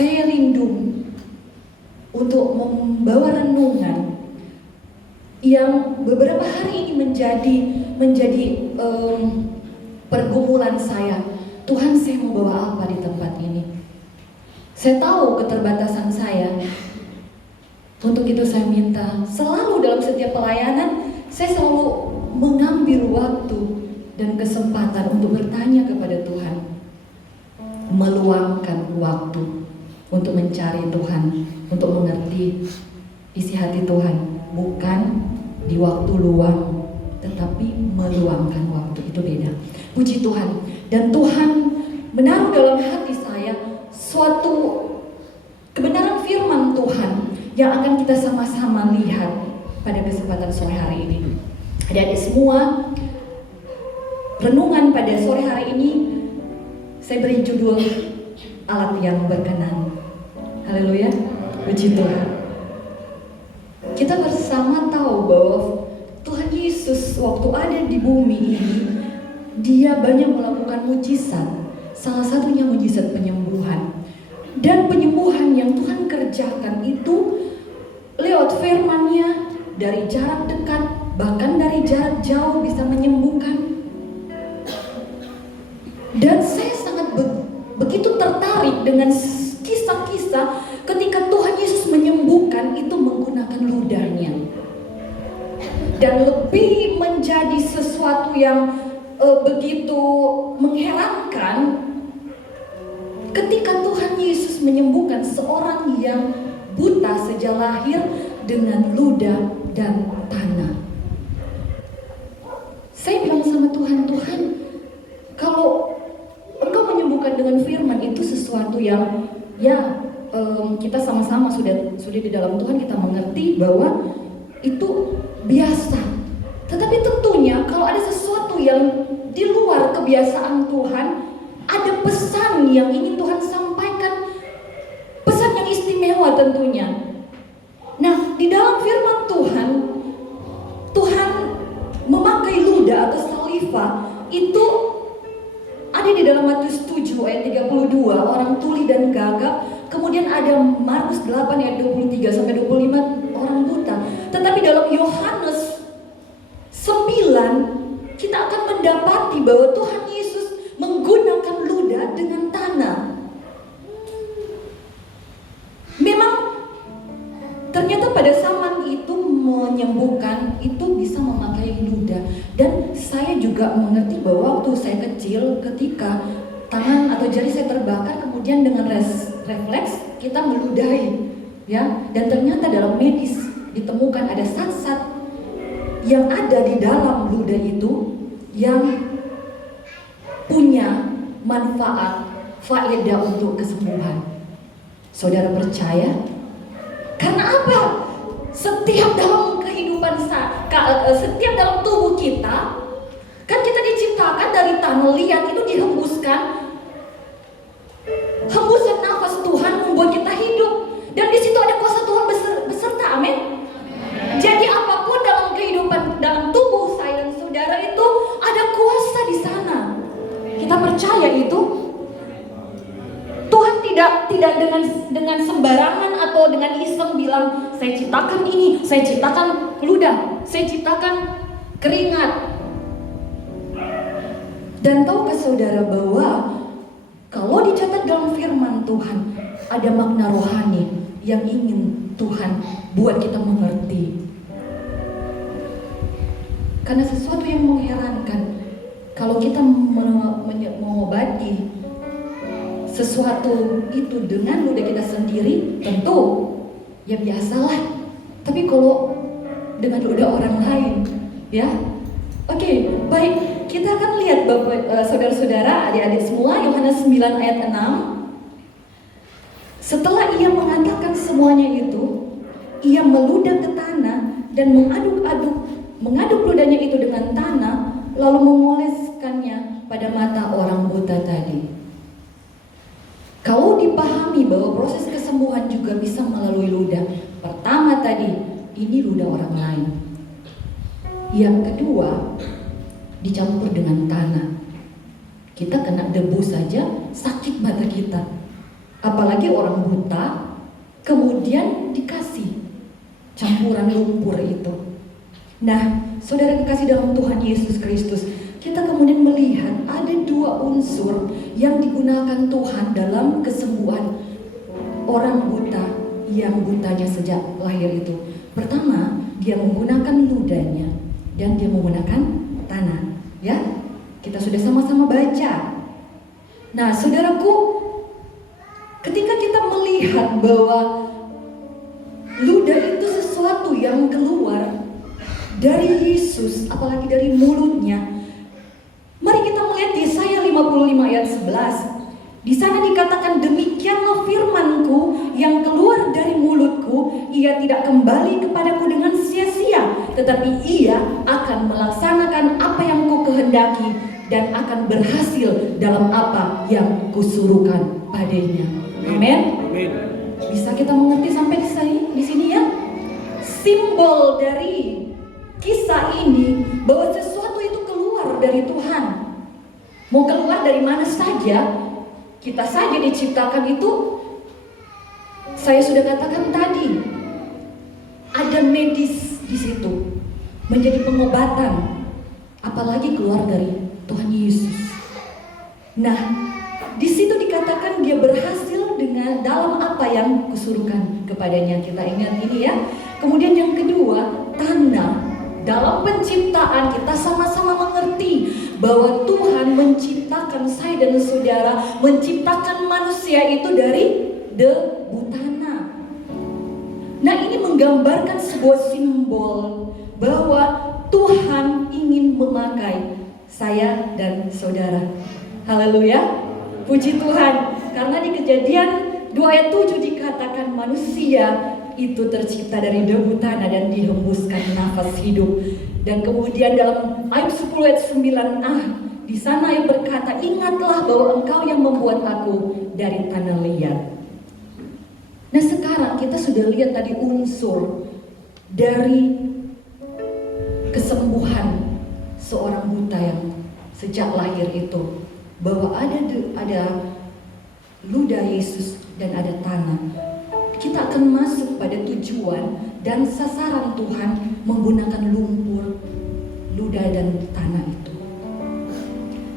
saya rindu untuk membawa renungan yang beberapa hari ini menjadi pergumulan saya. Tuhan, saya mau bawa apa di tempat ini? Saya tahu keterbatasan saya. Untuk itu saya minta selalu dalam setiap pelayanan, saya selalu mengambil waktu dan kesempatan untuk bertanya kepada Tuhan, meluangkan waktu untuk mencari Tuhan, untuk mengerti isi hati Tuhan, bukan di waktu luang, tetapi meluangkan waktu. Itu beda. Puji Tuhan. Dan Tuhan menaruh dalam hati saya suatu kebenaran firman Tuhan yang akan kita sama-sama lihat pada kesempatan sore hari ini. Adik-adik semua, renungan pada sore hari ini saya beri judul alat yang berkenan. Haleluya, puji Tuhan. Kita bersama tahu bahwa Tuhan Yesus waktu ada di bumi ini, Dia banyak melakukan mujizat. Salah satunya mujizat penyembuhan. Dan penyembuhan yang Tuhan kerjakan itu lewat firman-Nya, dari jarak dekat, bahkan dari jarak jauh bisa menyembuhkan. Dan saya sangat begitu tertarik dengan kisah-kisah ketika Tuhan Yesus menyembuhkan itu menggunakan ludahnya. Dan lebih menjadi sesuatu yang begitu mengherankan ketika Tuhan Yesus menyembuhkan seorang yang buta sejak lahir dengan ludah dan tanah. Saya bilang sama Tuhan, Tuhan, kalau Engkau menyembuhkan dengan firman itu sesuatu yang kita sama-sama sudah di dalam Tuhan, kita mengerti bahwa itu biasa. Tetapi tentunya kalau ada sesuatu yang di luar kebiasaan Tuhan, ada pesan yang ingin Tuhan sampaikan, pesan yang istimewa tentunya. Nah, di dalam firman Tuhan memakai ludah atau saliva itu ada di dalam Matius 7 ayat 32, orang tuli dan gagap. Kemudian ada Markus 8 ayat 23 sampai 25, orang buta. Tetapi dalam Yohanes 9 kita akan mendapati bahwa Tuhan Yesus menggunakan ludah dengan tanah. Memang ternyata pada zaman itu menyembuhkan itu bisa memakai ludah. Dan saya juga mengerti bahwa waktu saya kecil, ketika tangan atau jari saya terbakar, kemudian dengan refleks kita meludahi, ya. Dan ternyata dalam medis ditemukan ada zat-zat yang ada di dalam ludah itu yang punya manfaat, faedah untuk kesembuhan. Saudara percaya? Karena apa? Setiap dalam kehidupan setiap dalam tubuh kita, kan kita diciptakan dari tanah liat, itu dihembuskan. Hembusan nafas Tuhan membuat kita hidup, dan di situ ada kuasa Tuhan beserta. Amin. Jadi apapun dalam kehidupan, dalam tubuh saya dan saudara itu ada kuasa di sana. Kita percaya itu. Tuhan tidak dengan sembarangan atau dengan iseng bilang, saya ciptakan ini, saya ciptakan ludah, saya ciptakan keringat. Dan tahukah saudara bahwa kalau dicatat dalam firman Tuhan, ada makna rohani yang ingin Tuhan buat kita mengerti. Karena sesuatu yang mengherankan, kalau kita mengobati sesuatu itu dengan ludah kita sendiri, tentu ya biasalah. Tapi kalau dengan ludah orang lain, ya, oke, baik. Kita akan lihat Bapak, saudara-saudara, adik-adik semua, Yohanes 9 ayat 6. Setelah ia mengatakan semuanya itu, ia meludah ke tanah dan mengaduk ludahnya itu dengan tanah, lalu mengoleskannya pada mata orang buta tadi. Kalau dipahami bahwa proses kesembuhan juga bisa melalui ludah. Pertama tadi, ini ludah orang lain. Yang kedua, dicampur dengan tanah. Kita kena debu saja sakit mata kita. Apalagi orang buta, kemudian dikasih campuran lumpur itu. Nah, saudara kekasih dalam Tuhan Yesus Kristus, kita kemudian melihat ada dua unsur yang digunakan Tuhan dalam kesembuhan orang buta yang butanya sejak lahir itu. Pertama, dia menggunakan ludahnya dan dia menggunakan tanah. Ya, kita sudah sama-sama baca. Nah, saudaraku, ketika kita melihat bahwa ludah itu sesuatu yang keluar dari Yesus, apalagi dari mulutnya, mari kita melihat Yesaya 55 ayat 11. Di sana dikatakan, demikianlah firmanku yang keluar dari mulutku, ia tidak kembali kepadaku dengan sia-sia, tetapi ia akan melaksanakan apa yang ku kehendaki dan akan berhasil dalam apa yang kusuruhkan padanya. Amin. Bisa kita mengerti sampai di sini ya? Simbol dari kisah ini bahwa sesuatu itu keluar dari Tuhan. Mau keluar dari mana saja, kita saja diciptakan itu, saya sudah katakan tadi, ada medis di situ, menjadi pengobatan, apalagi keluar dari Tuhan Yesus. Nah, di situ dikatakan dia berhasil dengan dalam apa yang kusuruhkan kepadanya. Kita ingat ini ya. Kemudian yang kedua, tanah. Dalam penciptaan kita sama-sama mengerti bahwa Tuhan menciptakan saya dan saudara, menciptakan manusia itu dari debu tanah. Nah, ini menggambarkan sebuah simbol bahwa Tuhan ingin memakai saya dan saudara. Haleluya, puji Tuhan. Karena di Kejadian 2 ayat 7 dikatakan manusia itu tercipta dari debu tanah dan dihembuskan nafas hidup. Dan kemudian dalam ayat 10 ayat 9a, di sana yang berkata, ingatlah bahwa engkau yang membuat aku dari tanah liat. Nah, sekarang kita sudah lihat tadi unsur dari kesembuhan seorang buta yang sejak lahir itu, bahwa ada ludah Yesus dan ada tanah. Kita akan masuk pada tujuan dan sasaran Tuhan menggunakan lumpur, ludah dan tanah itu.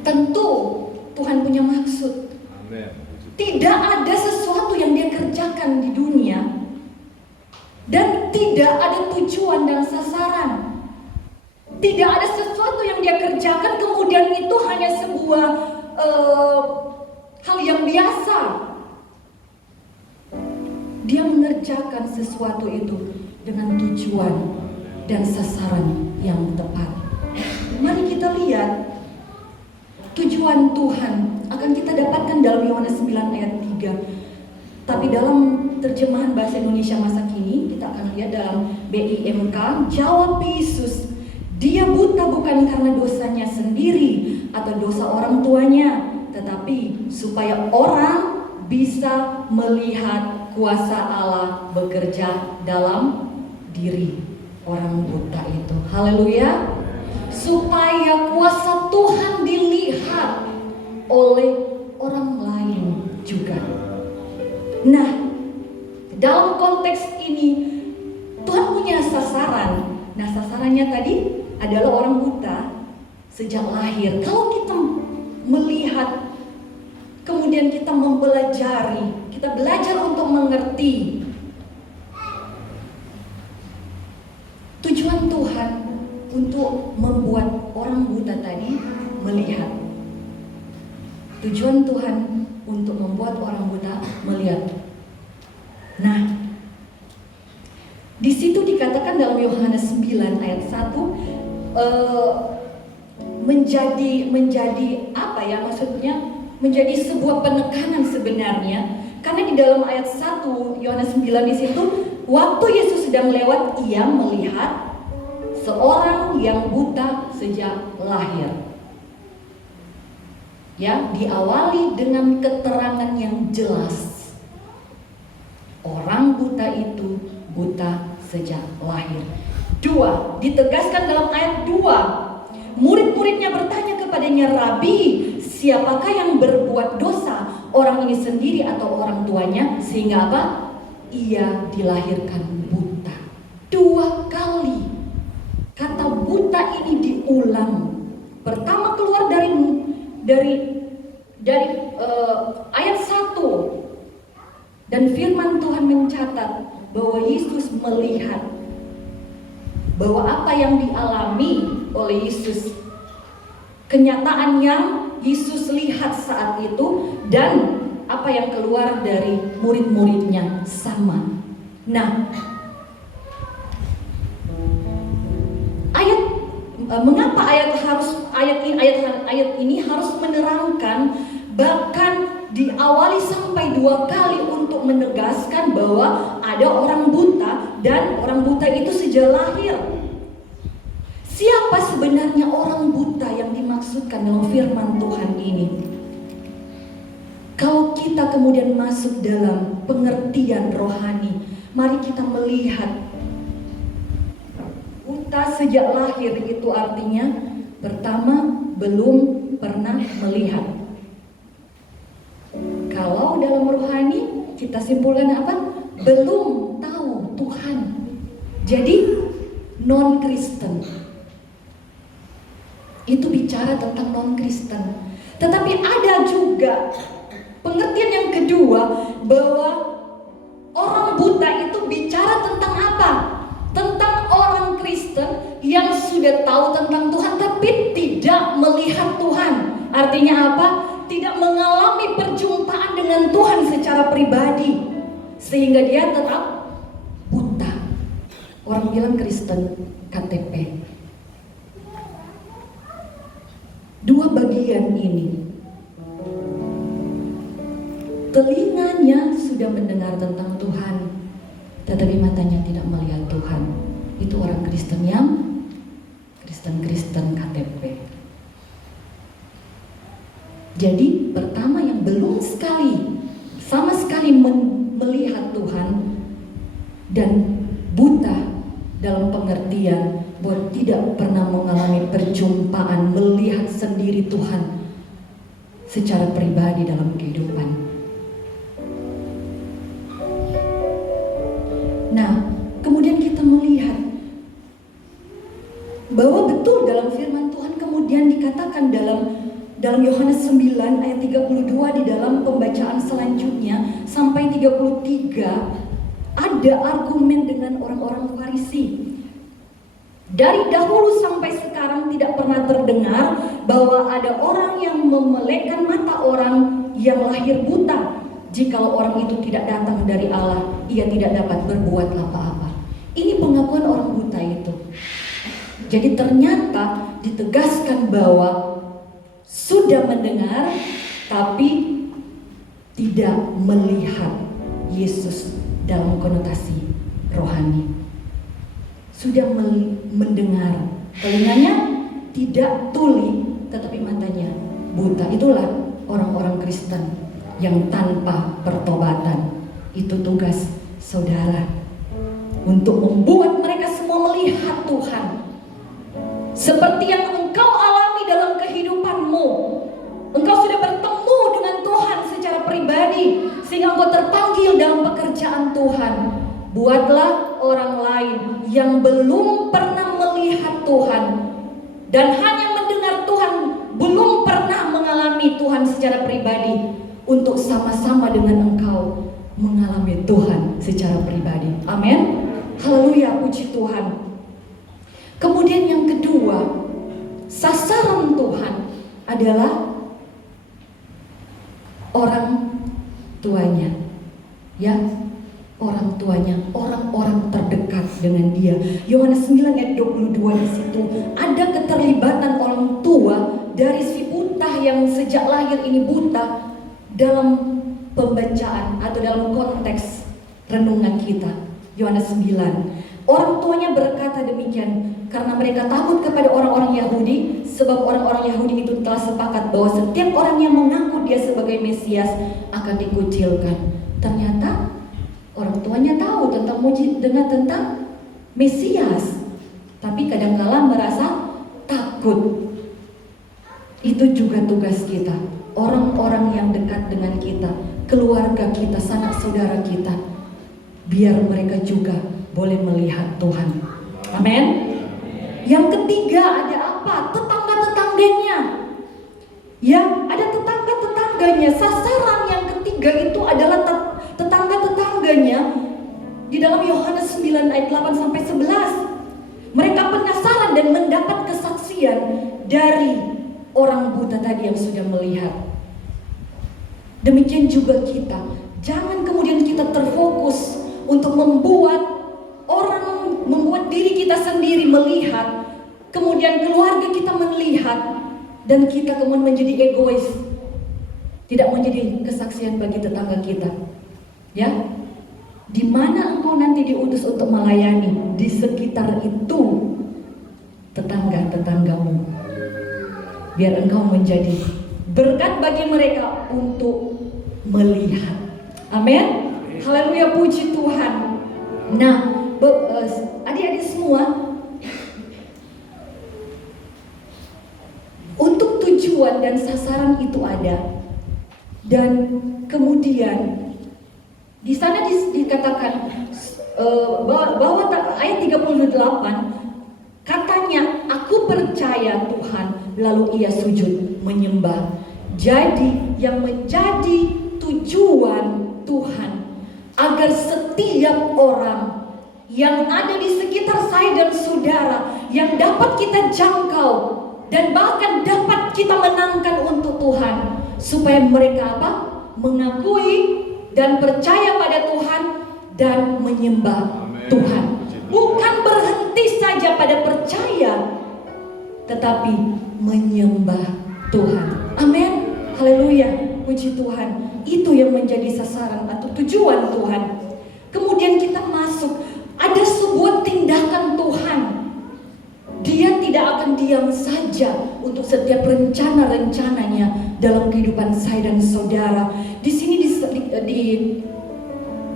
Tentu Tuhan punya maksud. Amen. Tidak ada sesuatu yang dia kerjakan di dunia dan tidak ada tujuan dan sasaran. Tidak ada sesuatu yang dia kerjakan kemudian itu hanya sebuah hal yang biasa. Dia mengerjakan sesuatu itu dengan tujuan dan sasaran yang tepat. Mari kita lihat tujuan Tuhan akan kita dapatkan dalam Yohanes 9 ayat 3. Tapi dalam terjemahan bahasa Indonesia masa kini kita akan lihat dalam BIMK, jawab Yesus, dia buta bukan karena dosanya sendiri atau dosa orang tuanya, tetapi supaya orang bisa melihat kuasa Allah bekerja dalam diri orang buta itu. Haleluya. Supaya kuasa Tuhan dilihat oleh orang lain juga. Nah, dalam konteks ini Tuhan punya sasaran. Nah, sasarannya tadi adalah orang buta sejak lahir. Kalau kita melihat, kemudian kita mempelajari, kita belajar untuk mengerti tujuan Tuhan untuk membuat orang buta tadi melihat. Tujuan Tuhan untuk membuat orang buta melihat. Nah, di situ dikatakan dalam Yohanes 9 ayat 1 menjadi apa ya, maksudnya menjadi sebuah penekanan sebenarnya. Karena di dalam ayat 1 Yohanes 9 di situ, waktu Yesus sedang lewat, ia melihat seorang yang buta sejak lahir. Ya, diawali dengan keterangan yang jelas. Orang buta itu buta sejak lahir. 2, ditegaskan dalam ayat 2. Murid-muridnya bertanya kepadanya, Rabi, siapakah yang berbuat dosa, orang ini sendiri atau orang tuanya, sehingga apa? Ia dilahirkan buta. 2 kali kata buta ini diulang. Pertama keluar dari ayat 1, dan firman Tuhan mencatat bahwa Yesus melihat bahwa apa yang dialami oleh Yesus, kenyataan yang Yesus lihat saat itu, dan apa yang keluar dari murid-muridnya sama. Nah, mengapa ayat ini harus menerangkan, bahkan diawali sampai 2 kali untuk menegaskan bahwa ada orang buta, dan orang buta itu sejak lahir. Siapa sebenarnya orang buta yang dimaksudkan dalam firman Tuhan ini? Kalau kita kemudian masuk dalam pengertian rohani, mari kita melihat buta sejak lahir itu artinya pertama belum pernah melihat. Kalau dalam rohani kita simpulkan apa? Belum tahu Tuhan. Jadi non-Kristen. Itu bicara tentang non-Kristen. Tetapi ada juga pengertian yang kedua, bahwa orang buta itu bicara tentang apa? Tentang orang Kristen yang sudah tahu tentang Tuhan tapi tidak melihat Tuhan. Artinya apa? Tidak mengalami perjumpaan dengan Tuhan secara pribadi, sehingga dia tetap buta. Orang bilang Kristen KTP. 2 bagian ini, telinganya sudah mendengar tentang Tuhan, tetapi matanya tidak melihat Tuhan. Itu orang Kristen yang Kristen KTP. Jadi pertama yang belum sama sekali melihat Tuhan, dan buta dalam pengertian bahwa tidak pernah mengalami perjumpaan, melihat sendiri Tuhan secara pribadi dalam kehidupan. Nah, kemudian kita melihat bahwa betul dalam firman Tuhan kemudian dikatakan dalam Yohanes 9 ayat 32, di dalam pembacaan selanjutnya sampai 33, ada argumen dengan orang-orang Farisi. Dari dahulu sampai sekarang tidak pernah terdengar bahwa ada orang yang memelekkan mata orang yang lahir buta. Jikalau orang itu tidak datang dari Allah, ia tidak dapat berbuat apa-apa. Ini pengakuan orang buta itu. Jadi ternyata ditegaskan bahwa sudah mendengar tapi tidak melihat Yesus dalam konotasi rohani. Sudah mendengar, telinganya tidak tuli, tetapi matanya buta. Itulah orang-orang Kristen yang tanpa pertobatan. Itu tugas saudara, untuk membuat mereka semua melihat Tuhan seperti yang engkau alami dalam kehidupanmu. Engkau sudah bertemu dengan Tuhan secara pribadi, sehingga engkau terpanggil dalam pekerjaan Tuhan. Buatlah orang lain yang belum pernah melihat Tuhan dan hanya mendengar Tuhan, belum pernah mengalami Tuhan secara pribadi, untuk sama-sama dengan engkau mengalami Tuhan secara pribadi. Amin. Haleluya, puji Tuhan. Kemudian yang kedua, sasaran Tuhan adalah orang tuanya. Ya, orang tuanya, orang-orang terdekat dengan dia. Yohanes 9 ayat 22, di situ ada keterlibatan orang tua dari si buta yang sejak lahir ini buta dalam pembacaan atau dalam konteks renungan kita. Yohanes 9. Orang tuanya berkata demikian karena mereka takut kepada orang-orang Yahudi, sebab orang-orang Yahudi itu telah sepakat bahwa setiap orang yang mengaku dia sebagai Mesias akan dikucilkan. Ternyata orang tuanya tahu tentang Mesias, tapi kadangkala merasa takut. Itu juga tugas kita. orang-orang yang dekat dengan kita, keluarga kita, sanak saudara kita, biar mereka juga boleh melihat Tuhan. Amin. Yang ketiga ada apa? Tetangga-tetangganya. Ya, ada tetangga-tetangganya. Sasaran yang ketiga itu adalah tetangga-tetangganya. Di dalam Yohanes 9 ayat 8 sampai 11. Mereka penasaran dan mendapat kesaksian dari orang buta tadi yang sudah melihat. Demikian juga kita. Jangan kemudian kita terfokus untuk membuat diri kita sendiri melihat, kemudian keluarga kita melihat, dan kita kemudian menjadi egois, tidak menjadi kesaksian bagi tetangga kita. Ya, di mana engkau nanti diutus untuk melayani, di sekitar itu tetangga-tetanggamu, biar engkau menjadi berkat bagi mereka untuk melihat. Amin. Haleluya, puji Tuhan. Nah, adik-adik semua, untuk tujuan dan sasaran itu ada, dan kemudian di sana dikatakan bahwa ayat 38 katanya, aku percaya Tuhan, lalu ia sujud menyembah. Jadi yang menjadi tujuan Tuhan agar setiap orang yang ada di sekitar saya dan saudara, yang dapat kita jangkau dan bahkan dapat kita menangkan untuk Tuhan, supaya mereka apa? Mengakui dan percaya pada Tuhan dan menyembah Tuhan. Bukan berhenti saja pada percaya, tetapi menyembah Tuhan. Amin. Haleluya, puji Tuhan. Itu yang menjadi sasaran atau tujuan Tuhan. Kemudian kita masuk, ada sebuah tindakan Tuhan. Dia tidak akan diam saja untuk setiap rencana-rencananya dalam kehidupan saya dan saudara. Di sini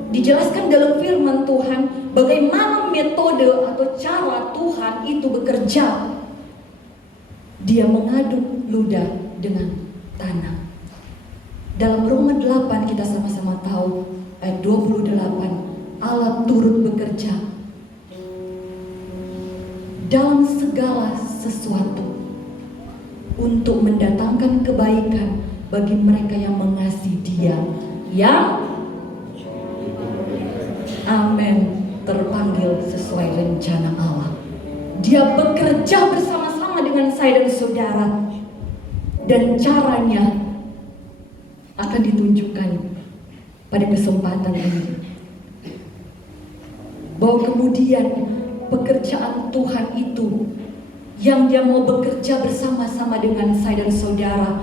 dijelaskan dalam firman Tuhan bagaimana metode atau cara Tuhan itu bekerja. Dia mengaduk ludah dengan tanah. Dalam Roma 8 kita sama-sama tahu ayat 28, Allah turut bekerja dalam segala sesuatu untuk mendatangkan kebaikan bagi mereka yang mengasihi Dia, yang amin, terpanggil sesuai rencana Allah. Dia bekerja bersama-sama dengan saya dan saudara, dan caranya akan ditunjukkan pada kesempatan ini, bahwa kemudian pekerjaan Tuhan itu yang Dia mau bekerja bersama-sama dengan saya dan saudara,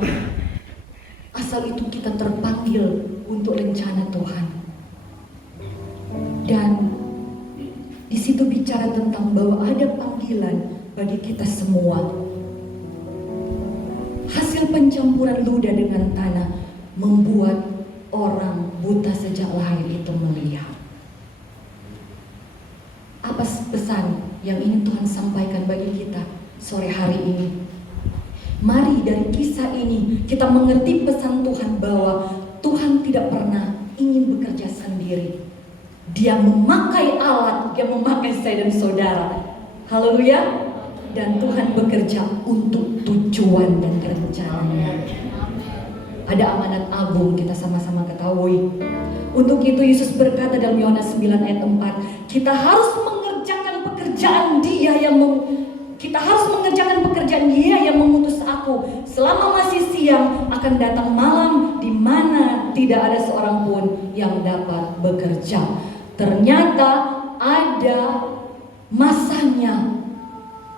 asal itu kita terpanggil untuk rencana Tuhan. Dan di situ bicara tentang bahwa ada panggilan bagi kita semua. Hasil pencampuran ludah dengan tanah membuat orang buta sejak lahir itu melihat. Apa pesan yang ingin Tuhan sampaikan bagi kita sore hari ini? Mari dari kisah ini kita mengerti pesan Tuhan bahwa Tuhan tidak pernah ingin bekerja sendiri. Dia memakai alat, Dia memakai saya dan saudara. Haleluya. Dan Tuhan bekerja untuk tujuan dan rencananya. Ada amanat agung, kita sama-sama ketahui. Untuk itu Yesus berkata dalam Yohanes 9 ayat 4, kita harus mengerjakan pekerjaan Dia yang mengutus aku. Selama masih siang akan datang malam di mana tidak ada seorang pun yang dapat bekerja. Ternyata ada masanya,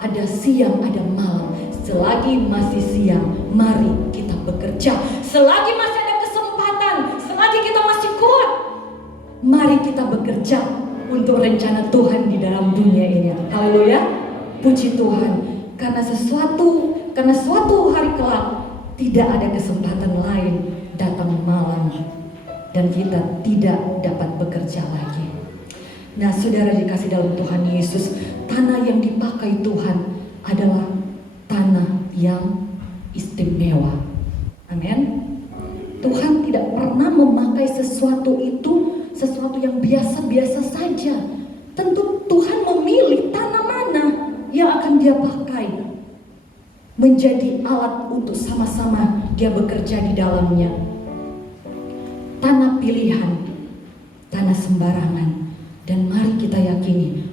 ada siang, ada malam. Selagi masih siang, mari kita bekerja. Selagi masih ada kesempatan, selagi kita masih kuat, mari kita bekerja untuk rencana Tuhan di dalam dunia ini. Haleluya, puji Tuhan. Karena suatu hari kelak tidak ada kesempatan lain datang malam dan kita tidak dapat bekerja lagi. Nah, saudara dikasih dalam Tuhan Yesus, tanah yang dipakai Tuhan adalah tanah yang istimewa. Amin. Tuhan tidak pernah memakai sesuatu yang biasa-biasa saja. Tentu Tuhan memilih tanah mana yang akan dia pakai menjadi alat untuk sama-sama dia bekerja di dalamnya. Tanah pilihan, tanah sembarangan, dan mari kita yakini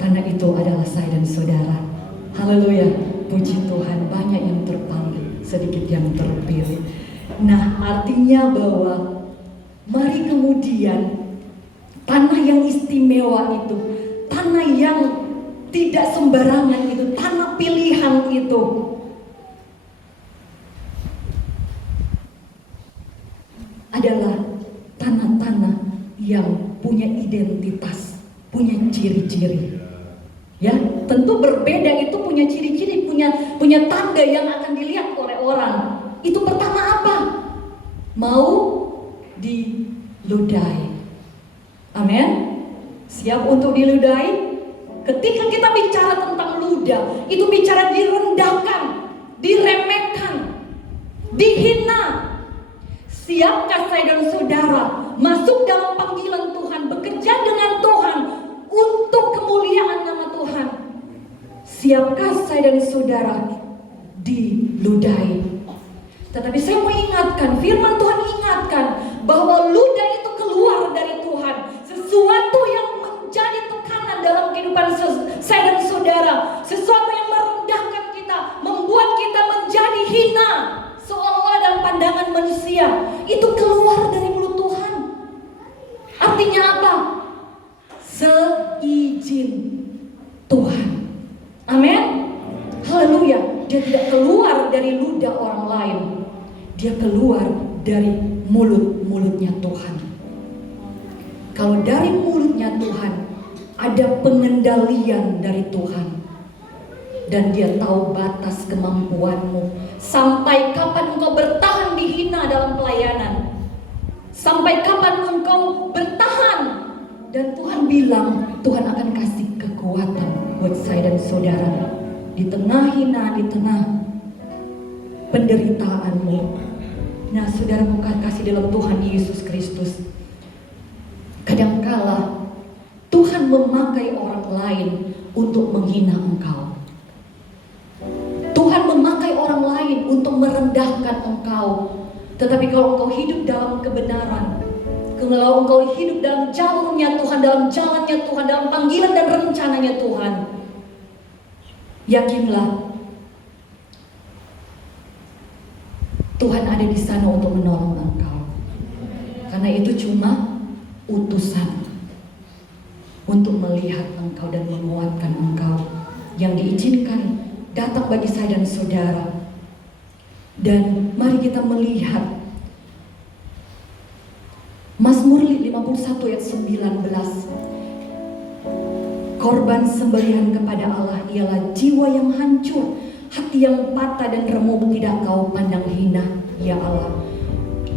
tanah itu adalah saya dan saudara. Haleluya, puji Tuhan, banyak yang terpanggil, sedikit yang terpilih. Nah, artinya bahwa mari kemudian tanah yang istimewa itu, tanah yang tidak sembarangan itu, tanah pilihan itu adalah tanah-tanah yang punya identitas, punya ciri-ciri. Ya, tentu berbeda, itu punya ciri-ciri, punya tanda yang akan dilihat oleh orang. Itu pertama apa? Mau diludahi. Amin. Siap untuk diludahi? Ketika kita bicara tentang ludah, itu bicara direndahkan, diremehkan, dihina. Siapkah saya dan saudara masuk dalam panggilan Tuhan, bekerja dengan Tuhan untuk kemuliaan nama Tuhan? Siapkah saya dan saudara diludahi? Tetapi saya mau ingatkan, firman Tuhan ingatkan bahwa ludah itu keluar dari Tuhan. Sesuatu yang menjadi tekanan dalam kehidupan saya dan saudara, sesuatu yang merendahkan kita, membuat kita menjadi hina seolah-olah dalam pandangan manusia, itu keluar dari mulut Tuhan. Artinya apa? Seizin Tuhan. Amin. Haleluya. Dia tidak keluar dari ludah orang lain, dia keluar dari mulutnya Tuhan. Kalau dari mulutnya Tuhan, ada pengendalian dari Tuhan. Dan dia tahu batas kemampuanmu. Sampai kapan engkau bertahan dihina dalam pelayanan? Sampai kapan engkau bertahan? Dan Tuhan bilang, Tuhan akan kasih kekuatan buat saya dan saudara. Di tengah hina, di tengah penderitaanmu. Nah, saudara, mau kasih dalam Tuhan Yesus Kristus. Kadangkala Tuhan memakai orang lain untuk menghina engkau. Tuhan memakai orang lain untuk merendahkan engkau. Tetapi kalau engkau hidup dalam kebenaran, kalau engkau hidup dalam jalurnya Tuhan, dalam jalannya Tuhan, dalam panggilan dan rencananya Tuhan, yakinlah Tuhan ada di sana untuk menolong engkau. Karena itu cuma utusan untuk melihat engkau dan menguatkan engkau yang diizinkan datang bagi saya dan saudara. Dan mari kita melihat Mazmur 51 ayat 19. Korban sembelihan kepada Allah ialah jiwa yang hancur, hati yang patah dan remuk tidak kau pandang hina, ya Allah.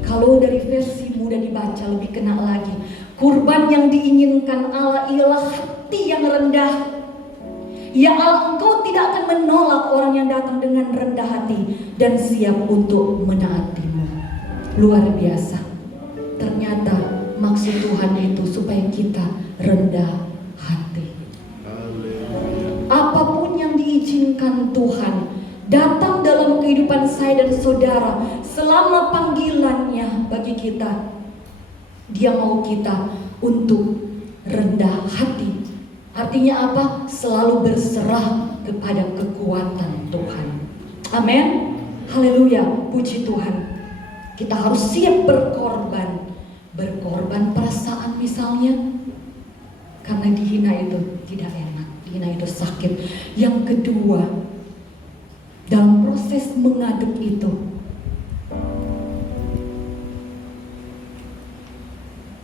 Kalau dari versi mudah dibaca lebih kena lagi. Kurban yang diinginkan Allah ialah hati yang rendah. Ya Allah, engkau tidak akan menolak orang yang datang dengan rendah hati dan siap untuk menaatimu. Luar biasa. Ternyata maksud Tuhan itu supaya kita rendah hati. Apapun yang diizinkan Tuhan datang dalam kehidupan saya dan saudara selama panggilannya bagi kita, Dia mau kita untuk rendah hati. Artinya apa? Selalu berserah kepada kekuatan Tuhan. Amin. Haleluya. Puji Tuhan. Kita harus siap berkorban. Berkorban perasaan misalnya. Karena dihina itu tidak enak. Dihina itu sakit. Yang kedua, dalam proses mengaduk itu,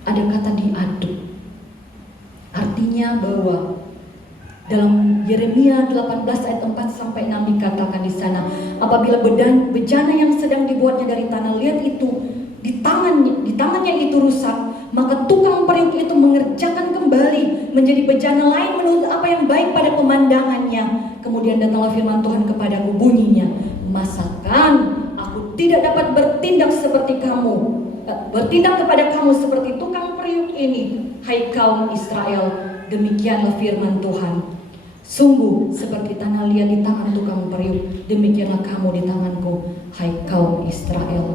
ada kata diaduk. Artinya bahwa dalam Yeremia 18 ayat 4 sampai 6 dikatakan di sana, apabila bejana yang sedang dibuatnya dari tanah liat itu di tangannya itu rusak, maka tukang periuk itu mengerjakan kembali menjadi bejana lain menurut apa yang baik pada pemandangannya. Kemudian datanglah firman Tuhan kepadaku, bunyinya, masakan aku tidak dapat bertindak seperti kamu, bertindak kepada kamu seperti tukang periuk ini, hai kaum Israel. Demikianlah firman Tuhan. Sungguh seperti tanah liat di tangan tukang periuk, demikianlah kamu di tanganku, hai kaum Israel.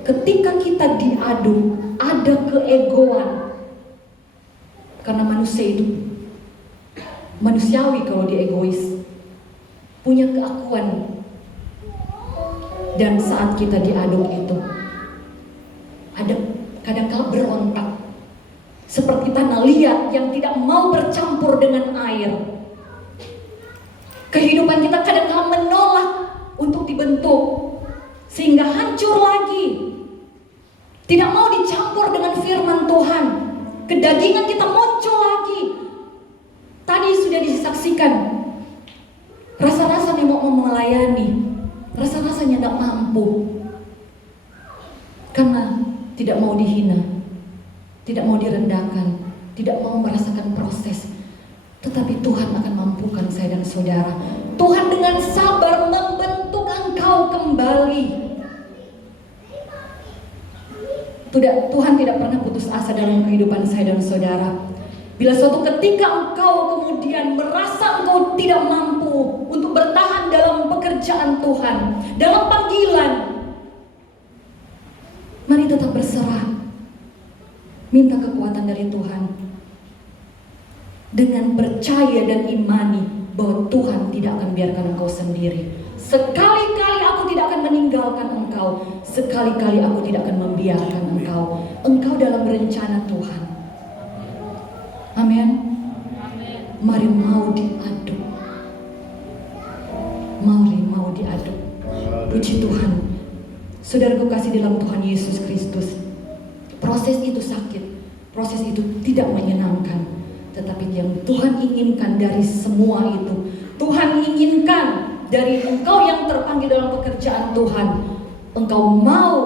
Ketika kita diaduk, ada keegoan. Karena manusia itu manusiawi kalau dia egois, punya keakuan. Dan saat kita diaduk itu, ada kadang-kala berontak. Seperti tanah liat yang tidak mau bercampur dengan air. Kehidupan kita kadang-kala menolak untuk dibentuk, sehingga hancur lagi. Tidak mau dicampur dengan firman Tuhan. Kedagingan kita muncul lagi. Tadi sudah disaksikan. Rasa-rasanya mau melayani, rasa-rasanya tidak mampu. Karena tidak mau dihina, tidak mau direndahkan, tidak mau merasakan proses. Tetapi Tuhan akan mampukan saya dan saudara. Tuhan dengan sabar membentuk engkau kembali. Tuhan tidak pernah putus asa dalam kehidupan saya dan saudara. Bila suatu ketika engkau kemudian merasa engkau tidak mampu untuk bertahan dalam pekerjaan Tuhan, dalam panggilan, mari tetap berserah. Minta kekuatan dari Tuhan. Dengan percaya dan imani bahwa Tuhan tidak akan biarkan engkau sendiri. Sekali-kali aku tidak akan meninggalkan engkau. Sekali-kali aku tidak akan membiarkan engkau. Engkau dalam rencana Tuhan. Amin. Mari mau diaduk. Mari mau diaduk. Puji Tuhan. Saudaraku kasih dalam Tuhan Yesus Kristus. Proses itu sakit. Proses itu tidak menyenangkan. Tetapi yang Tuhan inginkan dari semua itu, Tuhan inginkan dari engkau yang terpanggil dalam pekerjaan Tuhan, engkau mau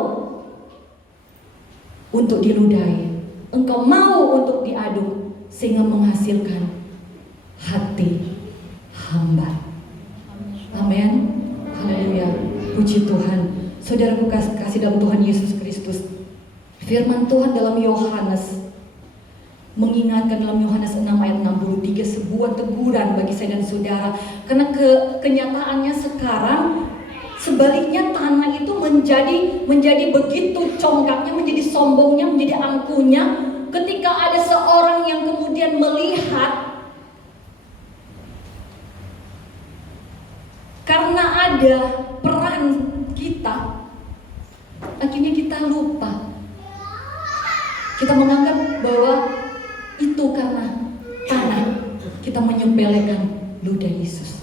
untuk diludahi, engkau mau untuk diaduk, sehingga menghasilkan hati hamba. Amin. Haleluya. Puji Tuhan. Saudaraku kasih dalam Tuhan Yesus Kristus, firman Tuhan dalam Yohanes mengingatkan dalam Yohanes 6 ayat 63 sebuah teguran bagi saya dan saudara. Karena kenyataannya sekarang sebaliknya tanah itu menjadi begitu congkaknya, menjadi sombongnya, menjadi angkuhnya. Ketika ada seorang yang kemudian melihat, karena ada peran kita, akhirnya kita lupa. Kita menganggap bahwa itu karena tanah, kita menyepelekan ludah Yesus.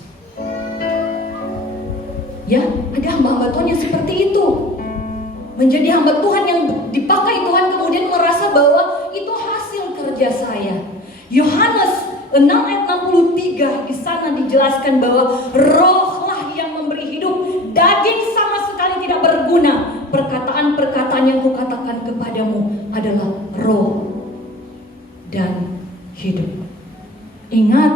Ya, ada hamba-hamba Tuhan yang seperti itu. Menjadi hamba Tuhan yang dipakai Tuhan, kemudian merasa bahwa itu hasil kerja saya. Yohanes 6 ayat 63 di sana dijelaskan bahwa rohlah yang memberi hidup, daging sama sekali tidak berguna. Perkataan-perkataan yang kukatakan kepadamu adalah roh dan hidup. Ingat,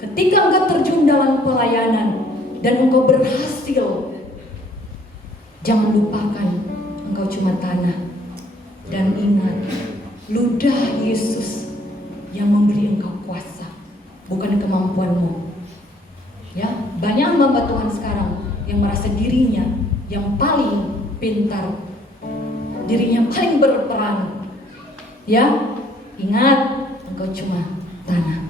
ketika engkau terjun dalam pelayanan dan engkau berhasil, jangan lupakan engkau cuma tanah. Dan ingat, ludah Yesus yang memberi engkau kuasa, bukan kemampuanmu. Ya, banyak hamba Tuhan sekarang yang merasa dirinya yang paling pintar, dirinya paling berperan. Ya, ingat, engkau cuma tanah.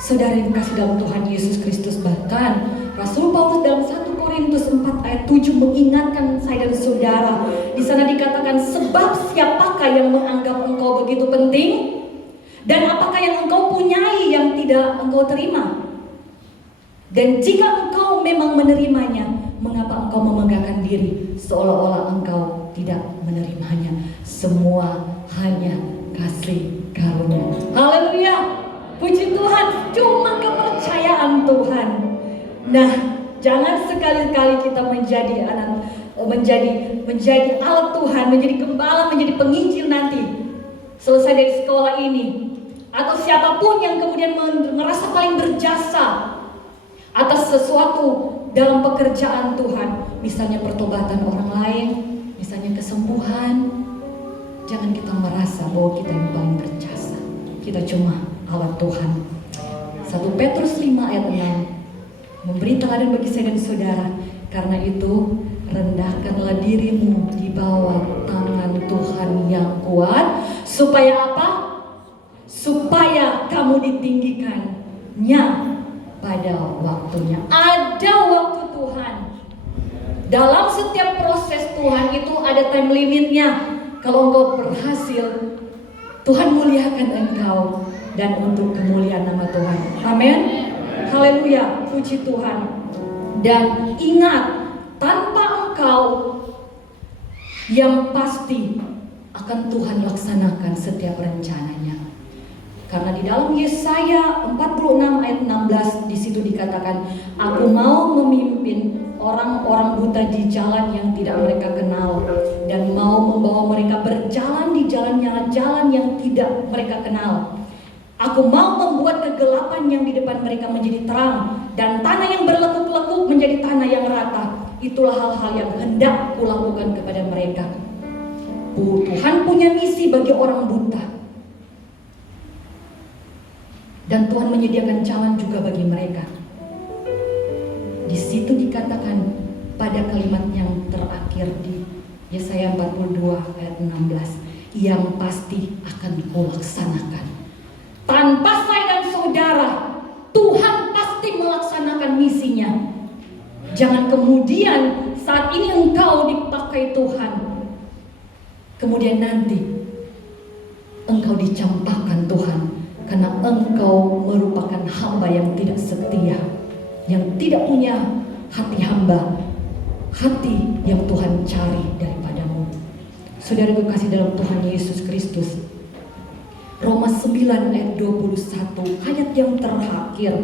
Saudara yang kasih dalam Tuhan Yesus Kristus, bahkan Rasul Paulus dalam 1 Korintus 4 ayat 7 mengingatkan saya dan saudara. Di sana dikatakan, sebab siapakah yang menganggap engkau begitu penting? Dan apakah yang engkau punyai yang tidak engkau terima? Dan jika engkau memang menerimanya, mengapa engkau memegahkan diri seolah-olah engkau tidak menerimanya? Semua hanya kasih karunia. Haleluya. Puji Tuhan, cuma kepercayaan Tuhan. Nah, jangan sekali-kali kita menjadi alat Tuhan, menjadi gembala, menjadi penginjil nanti selesai dari sekolah ini, atau siapapun yang kemudian merasa paling berjasa atas sesuatu dalam pekerjaan Tuhan, misalnya pertobatan orang lain, misalnya kesembuhan, jangan kita merasa bahwa kita yang paling berjasa. Kita cuma alat Tuhan. 1 Petrus 5 ayat 6 memberi teladan bagi saya dan saudara. Karena itu rendahkanlah dirimu di bawah tangan Tuhan yang kuat. Supaya apa? Supaya kamu ditinggikannya pada waktunya. Ada waktu Tuhan. Dalam setiap proses Tuhan itu ada time limitnya. Kalau engkau berhasil, Tuhan muliakan engkau dan untuk kemuliaan nama Tuhan. Amin. Haleluya, puji Tuhan. Dan ingat, tanpa engkau yang pasti akan Tuhan laksanakan setiap rencananya. Karena di dalam Yesaya 46 ayat 16 di situ dikatakan, aku mau memimpin orang-orang buta di jalan yang tidak mereka kenal, dan mau membawa mereka berjalan di jalan yang tidak mereka kenal. Aku mau membuat kegelapan yang di depan mereka menjadi terang, dan tanah yang berlekuk-lekuk menjadi tanah yang rata. Itulah hal-hal yang hendak kulakukan kepada mereka. Tuhan punya misi bagi orang buta, dan Tuhan menyediakan jalan juga bagi mereka. Di situ dikatakan pada kalimat yang terakhir di Yesaya 42 ayat 16, yang pasti akan kulaksanakan. Tanpa saya dan saudara, Tuhan pasti melaksanakan misinya. Jangan kemudian saat ini engkau dipakai Tuhan, kemudian nanti engkau dicampakkan Tuhan karena engkau merupakan hamba yang tidak setia, yang tidak punya hati hamba, hati yang Tuhan cari daripadamu. Saudara kekasih dalam Tuhan Yesus Kristus, Roma 9 ayat 21, ayat yang terakhir.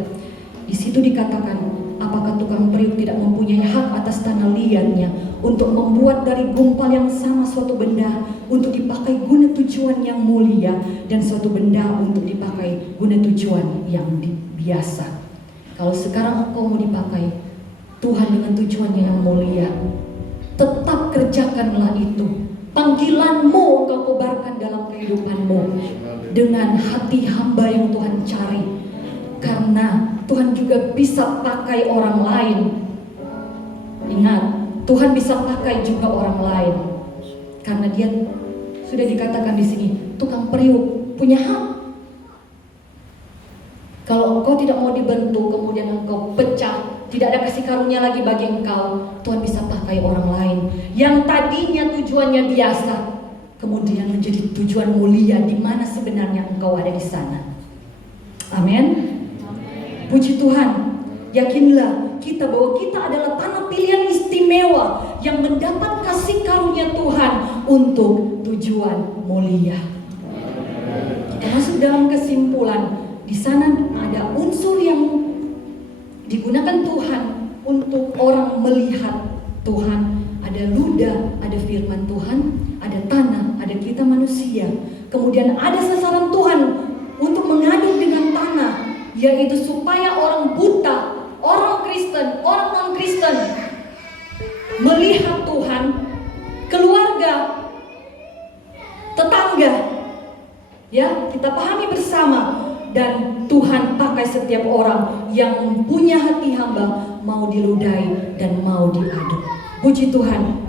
Di situ dikatakan, apakah tukang periuk tidak mempunyai hak atas tanah liatnya untuk membuat dari gumpal yang sama suatu benda untuk dipakai guna tujuan yang mulia, dan suatu benda untuk dipakai guna tujuan yang biasa. Kalau sekarang engkau mau dipakai Tuhan dengan tujuannya yang mulia, tetap kerjakanlah itu. Panggilanmu engkau kobarkan dalam kehidupanmu dengan hati hamba yang Tuhan cari, karena Tuhan juga bisa pakai orang lain. Ingat, Tuhan bisa pakai juga orang lain, karena dia sudah dikatakan di sini, tukang periuk punya hak. Kalau engkau tidak mau dibentuk, kemudian engkau pecah, tidak ada kasih karunia lagi bagi engkau, Tuhan bisa pakai orang lain yang tadinya tujuannya biasa, kemudian menjadi tujuan mulia, di mana sebenarnya engkau ada di sana. Amin. Puji Tuhan. Yakinlah kita bahwa kita adalah tanah pilihan istimewa yang mendapat kasih karunia Tuhan untuk tujuan mulia. Kita masuk dalam kesimpulan. Di sana ada unsur yang digunakan Tuhan untuk orang melihat Tuhan. Ada ludah, ada firman Tuhan, ada tanah, ada kita manusia. Kemudian ada sasaran Tuhan untuk mengadu dengan tanah, yaitu supaya orang buta, orang Kristen, orang non-Kristen melihat Tuhan, keluarga, tetangga. Ya, kita pahami bersama. Dan Tuhan pakai setiap orang yang punya hati hamba, mau diludahi dan mau diaduk. Puji Tuhan.